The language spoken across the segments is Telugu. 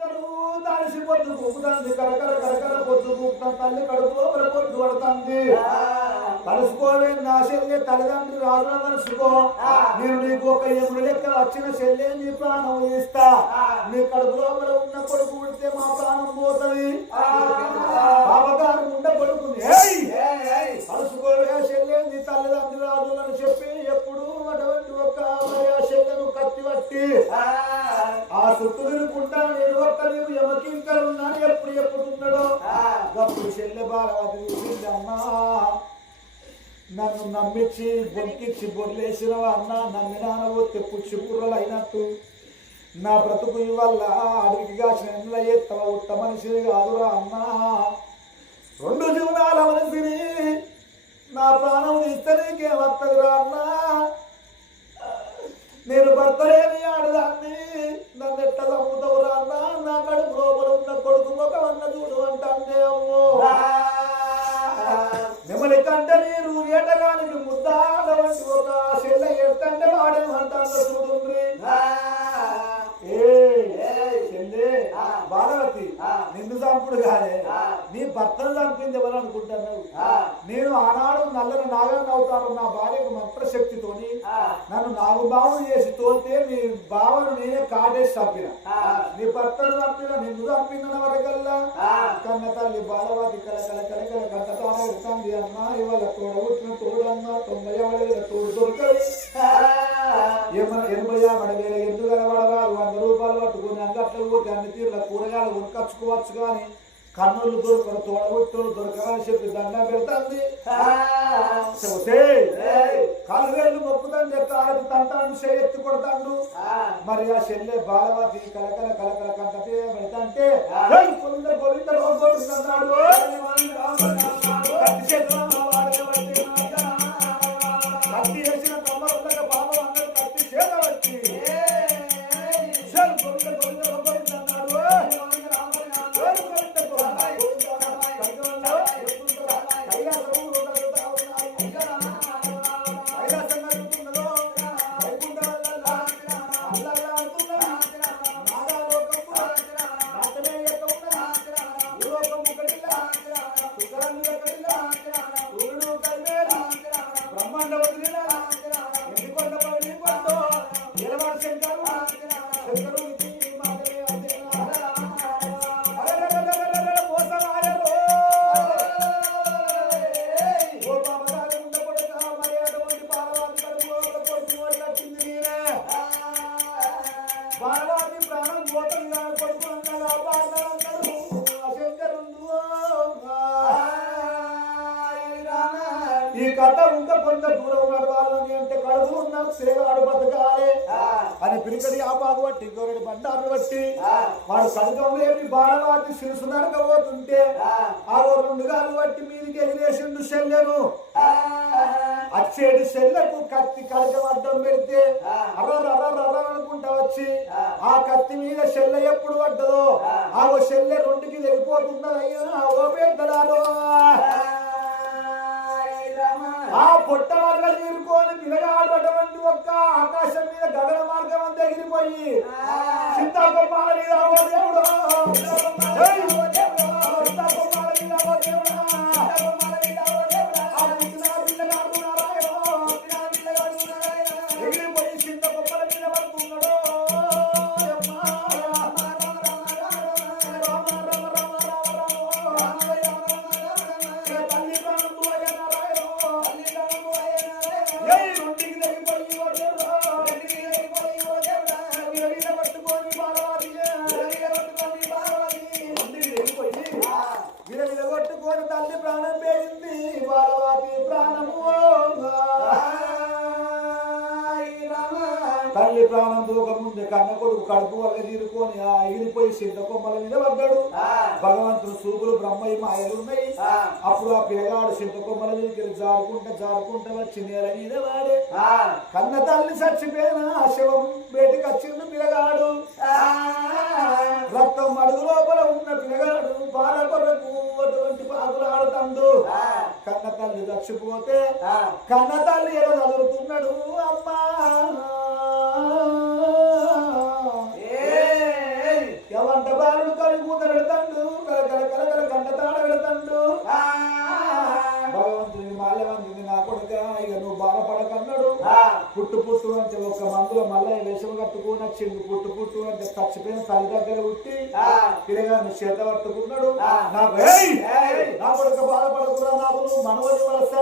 దానిసి పొద్దు కూకుతాంది కరకర కరకర పొద్దు కూకుతాం తల్లి కడుపు లోపల పొద్దు పడుతుంది కలుసుకోవే నా చెల్లె తల్లిదండ్రి రాజున కలుసుకో నేను నీకు ఒక ఎముడు లెక్క వచ్చిన చెల్లె నీ ప్రాణం ఇస్తా నీ కడుపు లోపల ఉన్న కొడుకు ఉడితే మా ప్రాణం పోతుంది బాబగారు ఉండ కొడుకుని కలుసుకోవే చెల్లె నీ తల్లిదండ్రి రాజులను చెప్పి ఎప్పుడు అటువంటి ఒక చెల్లెను కత్తి పట్టి ఆ చుట్టూ తిరుగుకుంటా నేను ఒక్క నీవు యమకింకరున్నాను ఎప్పుడు ఉన్నాడో అప్పుడు చెల్లె బాలవతి చూసిందమ్మా నన్ను నమ్మించి బొంకిచ్చి బొర్లేసిన అన్న నమ్మినానవు తెప్పుచ్చి బుర్రలు అయినట్టు నా బ్రతుకు వల్ల అడిగి కాసిన ఎండ్ల ఎత్తవ ఉత్త మనిషిని కాదురా అన్నా 2 జీవనాల మనిషిని నా ప్రాణం తీస్తే నీకేమత్తదురా అన్నా నేను భర్తలేని ఆడదాన్ని నన్ను ఎట్ట చంపుతావురా అన్నా నా కడుపు లోపల ఉన్న కొడుకు ముఖమన్న చూడు అంటే అమ్మో మిమ్మల్ని కంటే నీరు ఏటగానికి ముద్దాడ వంటి ఒక చెల్ల ఎత్తంటే వాడేమంటాను చూడుండ్రి బాలవతి నిన్ను చంపుడు కాదే నీ భర్తను చంపింది ఎవరు అనుకుంటున్నావు నేను ఆనాడు నల్లని నాగాన్ని అవుతాను నా భార్యకు మంత్రశక్తితోని నన్ను నాగు బావు చేసి తోలితే నీ బావను నేనే కాటేసి చంపిన నీ భర్తను చంపిన నిన్ను చంపిన వరకల్లా కన్న తల్లి బాలవతి కలకల కలకల కన్నతాన ఎడుతుంది అమ్మా ఇవాళ తోడబుట్టిన తోడన్నా 90 తోడు దొరకదు 80 ఎందుకు కనబడరాదు 100 రూపాయలు పట్టుకుని అంగట్లో పోతే అన్ని తీరుల కూరగాయలు ఉనకచ్చుకోవచ్చు కానీ కన్నులు దొరకరు తోడబుట్టులు దొరకరని చెప్పి దండం పెడుతుంది కాలు వేళ్ళు మొక్కుతాను చెప్తాడు తంటాడు ఎత్తి కొడతాడు మరి ఆ చెల్లె బాలవతి కలకల కలకల కంటే పెడతాంటే అన్నాడు కత్తి వేసిన తొమ్మల బాబు అందరూ కత్తి చేత వచ్చి ఈ కథ ఇంకా కొంత దూరం నడవాలని అంటే కడుపు ఉన్న సేవాడు బతకాలి అని పిరికడి ఆపాకు బట్టి ఇంకొకటి బండారు బట్టి వాడు కడుగం లేని బాలవాటి శిరసు నరకపోతుంటే ఆ 2 గాలు బట్టి మీదికి ఎగిరేసిండు శల్యను అచ్చేటి శల్యకు కత్తి కడగం అడ్డం పెడితే అర్ర అనుకుంటా వచ్చి ఆ కత్తి మీద శల్య ఎప్పుడు పడ్డదో ఆ శల్య 2కి వెళ్ళిపోతున్నదయ్యా ఓ పెద్దలాలో ఆ పొట్ట మార్గం తీరుకొని పిల్లగాడు అటువంటి ఒక్క ఆకాశం మీద గగన మార్గం అంతా ఎగిరిపోయి సీతాకొమ్మాల మీద ఓ దేవుడు ఎగిరిపోయి చింతకొమ్మల మీద పడుతున్నాడు తల్లి ప్రాణం పేరింది బాలవాతి ప్రాణము తల్లి ప్రాణం దూకముందు కన్న కొడుకు కడుపు వల్ల తీరుకొని ఆ ఎగిరిపోయి సింత కొమ్మల మీద పడ్డాడు భగవంతుడు సూపులు బ్రహ్మయ్య మాయలున్నాయి అప్పుడు ఆ పిల్లగాడు సింత కొమ్మల మీద జారుకుంటా వచ్చి నేల మీద వాడే కన్న తల్లి చచ్చిపోయిన ఆ శవం బయటికి వచ్చిండు పిల్లగాడు రక్తం మడుగు లోపల ఉన్న పిల్లగాడు బాల కొరకు అటువంటి పాకులు ఆడుతాడు కన్న తల్లి చచ్చిపోతే కన్న తల్లి ఎలా చదువుతున్నాడు అమ్మా ఎవంట బాల మళ్ళీ వేషం కట్టుకుని వచ్చిండు పుట్టు పుట్టు అంటే చచ్చిపోయిన తల్లి దగ్గర పుట్టి పిల్లగాన్ని చేత పట్టుకున్నాడు నాకు నా కొడుకు బాధపడకుండా నాకు నువ్వు మనవడి వలస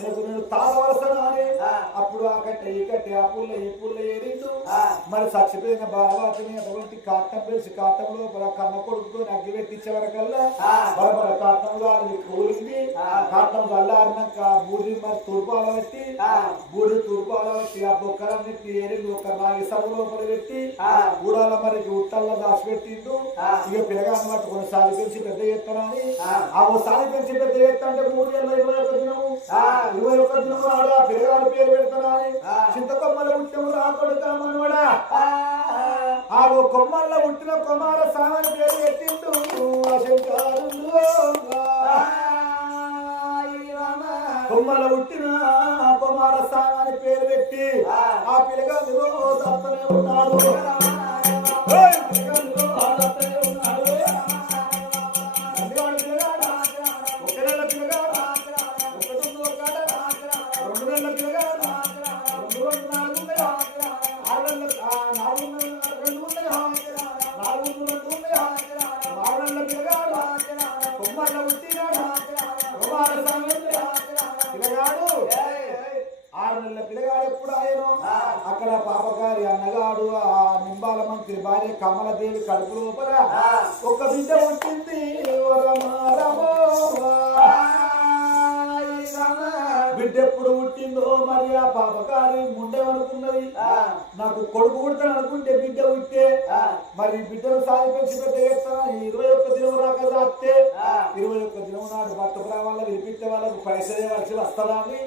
నేను తాత వలస అని అప్పుడు ఆ కట్ట ఈ కట్ట ఆ పుల్ల ఈ పుల్ల ఏరిండు మరి చచ్చిపోయిన బాలవాతిని అటువంటి కాటం వేసి కాటం లోపల కన్న కొడుకుతో అగ్గి పెట్టించే వరకల్లా బరబర కాటం గారిని కూలింది కాటం చల్లారినాక బూడి మరి తూర్పాల పెట్టి బూడి తూర్పాల పెట్టి ఆ బొక్కలన్నిటి ఏరిండు ఒక నాలుగు సభ లోపల పెట్టి గూడాల మరి ఉట్టల్లో దాచిపెట్టిండు ఇక పిల్లగాన్ని పట్టుకుని సారి పెంచి పెద్ద ఎత్తనని ఆ సారి పెంచి పెద్ద ఎత్త అంటే 3 ఏళ్ళ 21 దినము 21 దినము ఆడ పిల్లగాని పేరు పెడతానా అని చింతకొమ్మల ఉట్టము రాకొడుక మనవడా ఆ కొమ్మల్లో ఉట్టిన కుమార సామని పేరు పెట్టిండు కొమ్మల ఉట్టిన కుమార సామని పేరు పెట్టి ఆ పిల్లగాని తప్పనే ఉన్నాడు పిల్లగాడు ఎప్పుడు ఆయన అక్కడ పాపగారి అన్నగాడు ఆ నింబాల మంత్రి భార్య కమలదేవి కడుపు లోపల ఒక బిడ్డ ఉంటుంది బిడ్డ ఎప్పుడు పుట్టిందో మరి ఆ పాపగారి ముండేమనుకున్నది నాకు కొడుకు పుడతాను అనుకుంటే బిడ్డ పుట్టే మరి బిడ్డను సాధించి పెద్ద చేస్తాను 21 దినం రాక రాస్తే 21 దినం నాడు భర్తపురా వాళ్ళ వినిపించే వాళ్ళకు పైసలే వచ్చి వస్తారా అని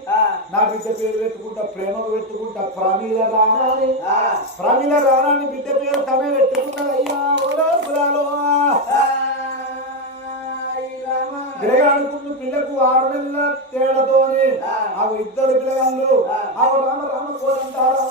నా బిడ్డ పేరు పెట్టుకుంటా ప్రేమకు పెట్టుకుంటా ప్రమీల రాణాని ప్రమీల రాణాని బిడ్డ పేరు తనే పెట్టుకుంటా అయ్యా ఓలో పురాలో పిల్లగాడుకున్న పిల్లకు 6 నెలల తేడాతోని ఆ ఇద్దరు పిల్లగాళ్ళు ఆ రామ రామ కోరంటారా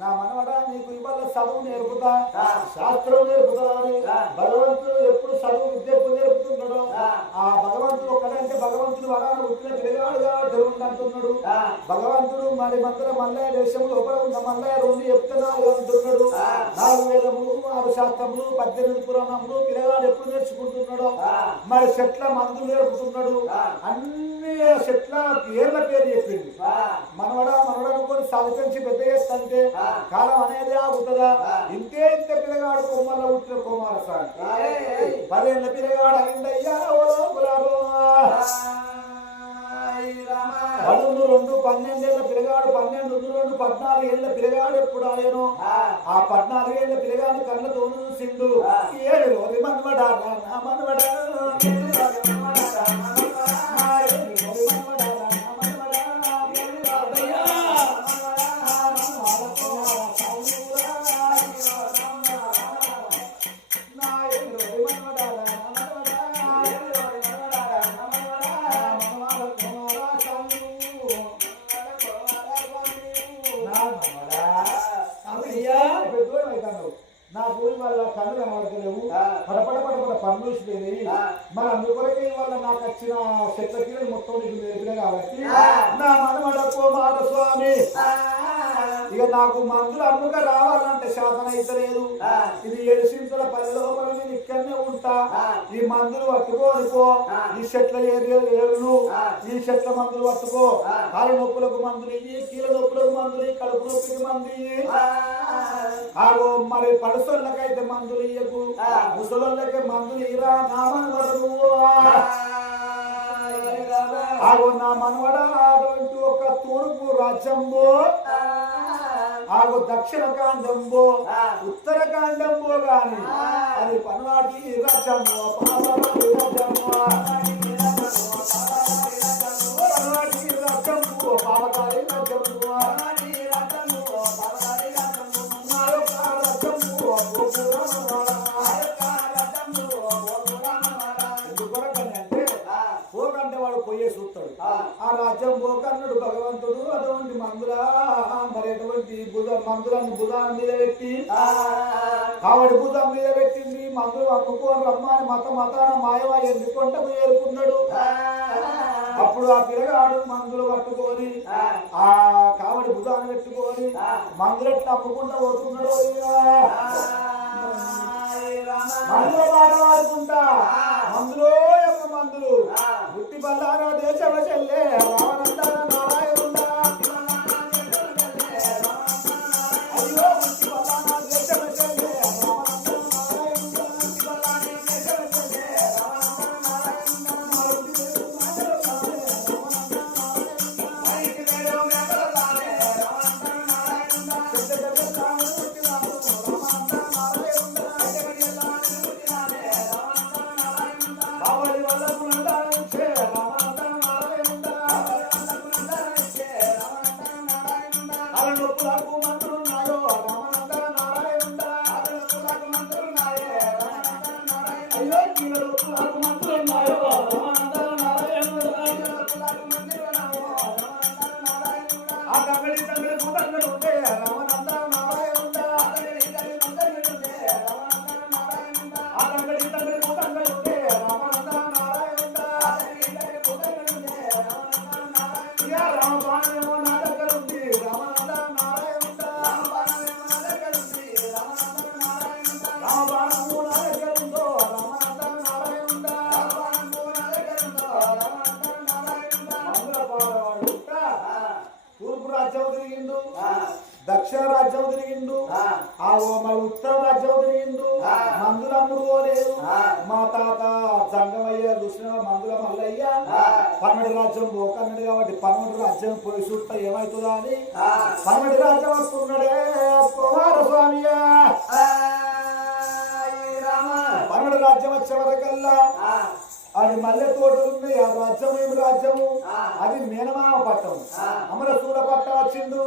నా మనవడా నీకు ఇవాళ చదువు నేర్పుతా శాస్త్రం నేర్పుతా అని భగవంతుడు ఎప్పుడు చదువు విద్య నేర్పుతున్నాడు ఆ భగవంతుడు ఒక్కడంటే భగవంతుడు వరాలు పుట్టిన పిల్లగాడుగా జరుగుతుంటున్నాడు భగవంతుడు మరి మంత్ర మల్లయ్య దేశం లోపల ఉన్న మల్లయ్య 2 చెప్తున్నాడు అంటున్నాడు 4 వేదములు 6 శాస్త్రములు 18 పురాణములు పిల్లగాడు ఎప్పుడు నేర్చుకుంటున్నాడు మరి చెట్ల మందులు నేర్పుతున్నాడు అన్ని చెట్ల పేర్ల పేరు చెప్పింది మనవడా అనుకొని సాధించి పెద్ద చేస్తుంటే కాలం అనేది ఆగుతుందా ఇంతే ఇంత పిల్లగాడు కొమ్మల్లో పుట్టిన కుమారస్వామి 10 ఏళ్ళ పిల్లగాడు అయిందయ్యా 12 12 ఏళ్ళ పిల్లగాడు 12 2 14 ఏళ్ళ పిల్లగాడు ఎప్పుడు ఆయనో ఆ 14 ఏళ్ళ పిల్లగాడు కళ్ళతో చూసిండు 7 రోజు మనవడా నా మనవడా నా భూమి వల్ల కళ్ళు కనబడతలేవు పడపడ పనులు వచ్చిపోయినాయి మరి అందుకొరకే వల్ల నాకు వచ్చిన చెట్లకి మొత్తం నీకు నేర్పిన కాబట్టి నా మనవడ కుమార స్వామి ఇక నాకు మందులు అమ్ముక రావాలంటే శాతం అయితే లేదు ఇది 7 సింతల 10 లోపల నేను ఇక్కడనే ఉంటా పట్టుకుంటా ఈ మందులు పట్టుకోనుకో ఈ చెట్ల ఏరును ఈ చెట్ల మందులు పట్టుకో కాళ్ళ నొప్పులకు మందులు ఇయ్యి కీళ్ళ నొప్పులకు మందులు ఇయ్యి కడుపు నొప్పికి మందులు ఇయ్యి ఆగో మరి పడుసోళ్ళకైతే మందులు ఇయ్యకు ముసలోళ్ళకి మందులు ఇరా నామను ఆగో నా మనవడ అటువంటి ఒక తూర్పు రాజ్యంబో ఆగో దక్షిణ కాండంబో ఉత్తర కాండంబో గాని అది పనవాటి రాజ్యము పనవాటి రాజ్యము పాపకారి రాజ్యము పోయే చూస్తాడు ఆ రాజ్యం పోకన్నాడు భగవంతుడు అటువంటి మందుల మరి ఎటువంటి మందులను భుజం మీద పెట్టి ఆవిడ భుజం మీద పెట్టింది మందులు అమ్ముకోని రమ్మని మతాన మాయమా ఎందుకుంటూ ఏరుకున్నాడు అప్పుడు ఆ పిల్లగాడు మందులు పట్టుకొని ఆ కావడి భుజాన్ని పెట్టుకొని మందులు ఎట్లా అమ్ముకుంటూ పోతున్నాడు మందులో పాట పాడుకుంటా మందులో యొక్క మందులు గుట్టి బల్లారా దేశవ చెల్లే రావనంతా నారాయణుందా అయ్యో గుట్టి బల్లారా దేశవ చెల్లే రావనంతా నారాయణుందా దక్షిణ రాజ్యం తిరిగిండు మరి ఉత్తర రాజ్యం తిరిగిండు మందుల అమ్ముడు పోలేదు మా తాత జంగమయ్య చూసిన మందుల మల్లయ్య 12 రాజ్యం పోకన్నాడు కాబట్టి 12 రాజ్యం పోయి చూస్తా ఏమవుతుందా అని 12 రాజ్యం వస్తున్నాడే కుమారస్వామి 12 రాజ్యం వచ్చే వరకల్లా అది మల్లె తోటలు ఉన్నాయి ఆ రాజ్యం ఏమి రాజ్యము అది మేనమామ పట్టం అమరసూల పట్ట వచ్చిండు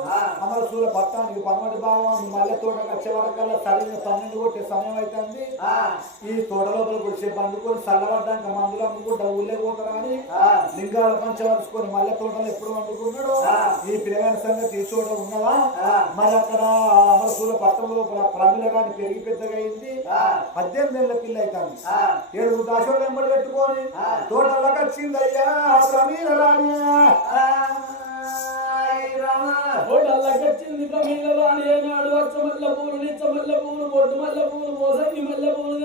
అమరసూల పట్టానికి 12 భావం మల్లె తోటకు వచ్చే వరకల్లా సరిగ్గా 12 కొట్టే సమయం అవుతుంది ఈ తోట లోపలికి వచ్చే పండుకొని చల్లబడ్డాక మందులు అమ్ముకుంటా ఊళ్ళే పోతారా అని లింగాల పంచవరుచుకొని మల్లె తోటలు ఎప్పుడు వండుకున్నాడు ఈ పిల్లగాని సంగతి తీసుకోవడం ఉన్నదా మరి అక్కడ అమరసూల పట్టం లోపల ప్రమిల కానీ పెరిగి పెద్దగా అయింది 18 ఏళ్ళ పిల్ల అవుతుంది 7 దాశోళ్ళు వెంబడి పెట్టుకొని తోటలకు వచ్చిందయ్యా ప్రమీల రాణి తోటల్లకొచ్చింది ప్రమీల రాణి ఏనాడు వచ్చ మల్ల పూలు నిచ్చ మల్ల పూలు బొడ్డు మల్ల పూలు మోసంగి మల్ల పూలు